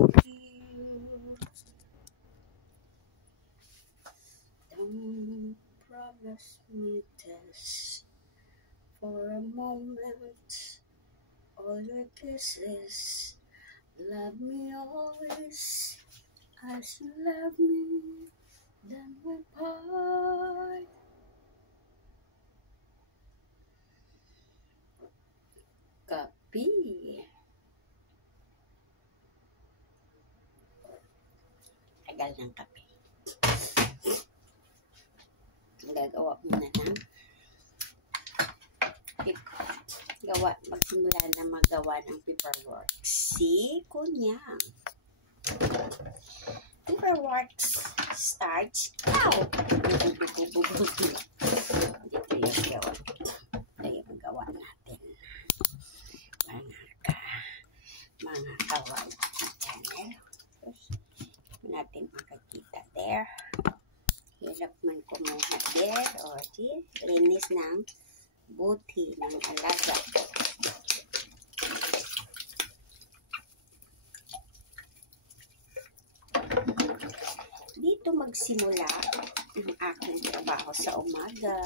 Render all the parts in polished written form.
love you. Don't promise me this for a moment. All your kisses, love me always as you love me. Then we part. Kapi. Tagal ng kape. Gagawa muna ng magsimula na magawa ng paperworks. Si Kunyang. Paperworks starts now. Dito yung gawa. Ito yung magawa natin. Mga kawaii channel. Natin makikita there. Hirap man kumuha there. O, linis ng buti ng alaga. Dito magsimula ang aking trabaho sa umaga.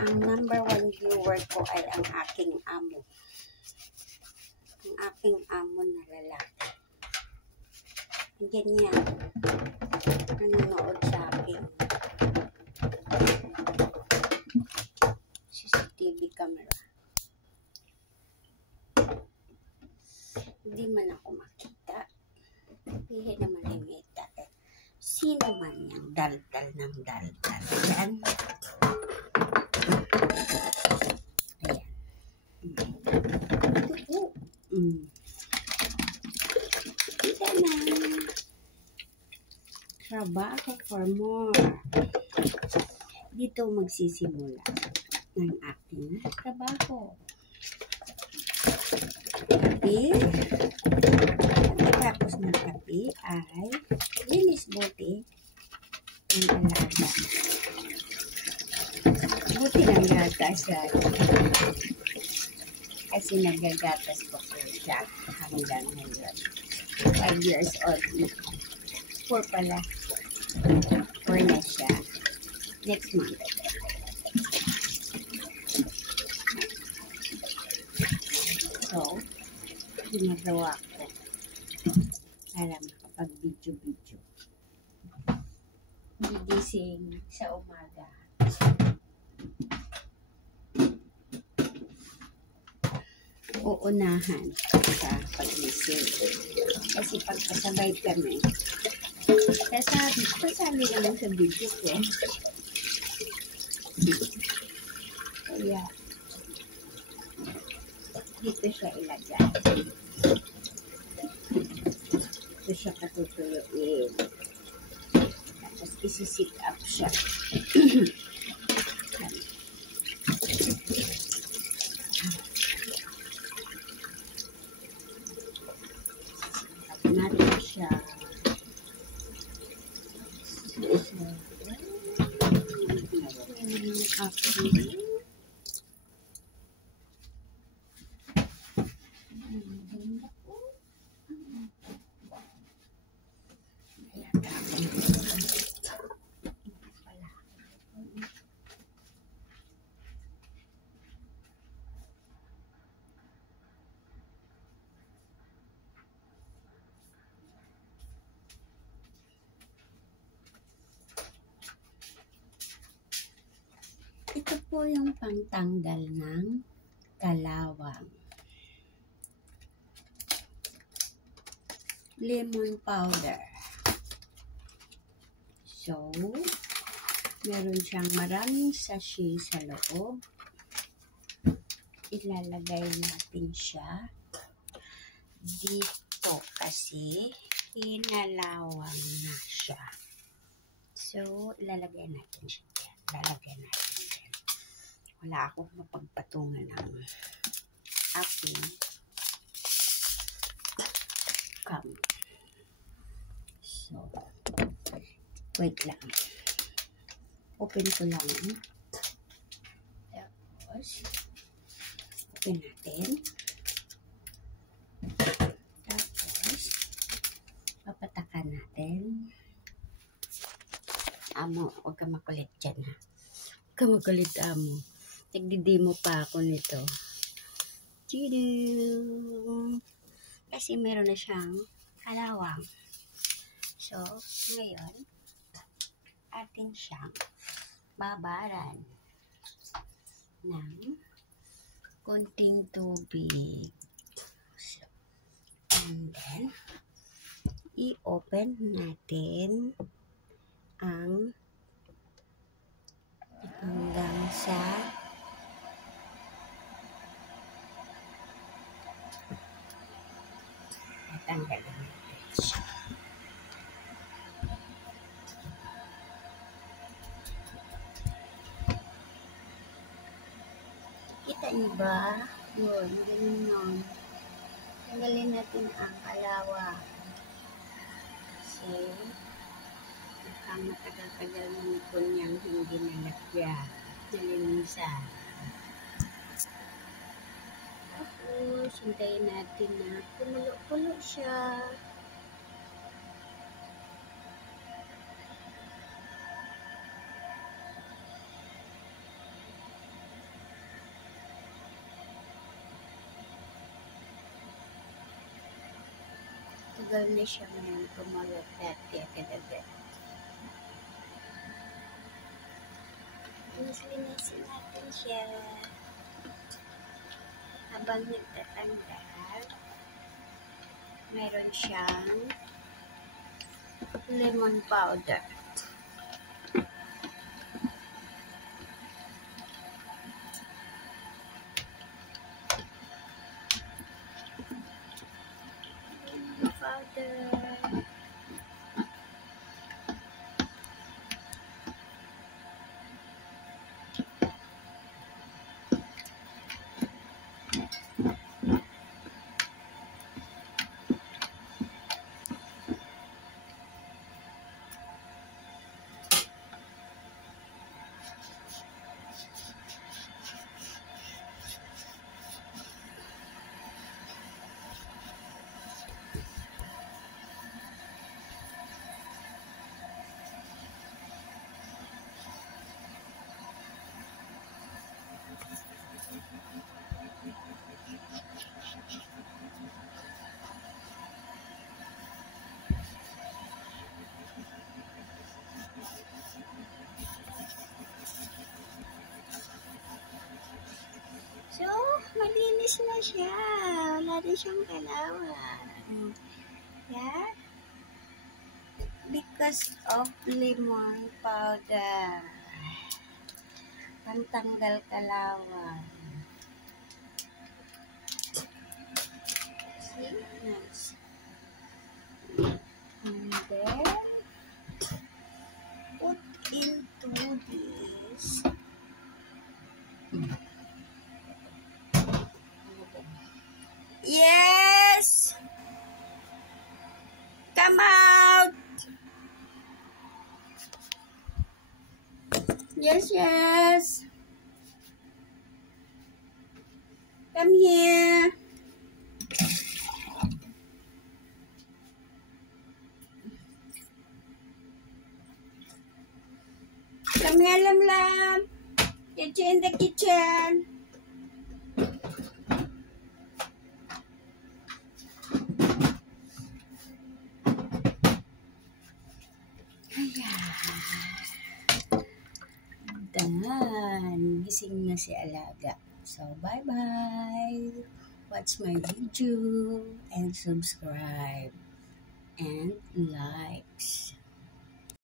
Ang number 1 viewer ko ay ang aking amo. Ang aking amo na lalaki. Ganyan. Nanonood sa aking CCTV camera. Hindi man ako makita. Pihi naman ay meta. Sino man yung daldal ng daldal? Yan. Ayan. Kita na. Trabaho for more. Dito magsisimula ng aking trabaho. Kape. Pagkatapos ng kape ay linis buti ng alaga. Buti ng gatas yan. Kasi nagagatas ko siya hanggang ngayon. 5 years old. 4 pala. 4 na siya. Next month. So, ginagawa ko para makapag-video-video. Gigising sa umaga. Uunahan sa pag-gising. Kasi pagkasabay kami, kasali naman sa video ko. Kaya, dito siya ilagay. Dito siya katutuyuin. Tapos isi-sit up siya. Natin siya. Ito po yung pangtanggal ng kalawang. Lemon powder. So, meron siyang maraming sachet sa loob. Ilalagay natin siya dito kasi kinalawang na siya. So, ilalagay natin siya dyan. Ilalagay natin. Wala akong mapagpatungan ng aking cam. So, wait lang. Open ko lang. Tapos, open natin. Tapos, papatakan natin. Amo, huwag ka makulit dyan ha. Huwag ka makulit, amo. Nagdidemo pa ako nito. Kasi meron na siyang kalawang. So, ngayon, atin siyang babaran ng konting tubig. So, and then, i-open natin ang hanggang sa tanggalin natin siya. Kita niyo ba? Yun, ganun yun. Tanggalin natin ang kalawa. Kasi, mukhang matagal-tagal na nito niyang hindi nalagyan. Nalinisan. Tapos, hintayin natin na kumulo-kulo siya. Tagal na siya ngayon kumulo dati agad-agad. Linisin natin siya. Habang nagtatanggal, meron siyang lemon powder. Lemon powder. So, malinis na siya. Wala na siyang kalawan. Yeah? Because of lemon powder. Pantanggal kalawan. See? Nice. And then, put into this. Yes! Come out! Yes, yes! Come here! Come here, Lam Lam! Get you in the kitchen! Done. Gising na si Alaga. So, bye-bye. Watch my video and subscribe and likes.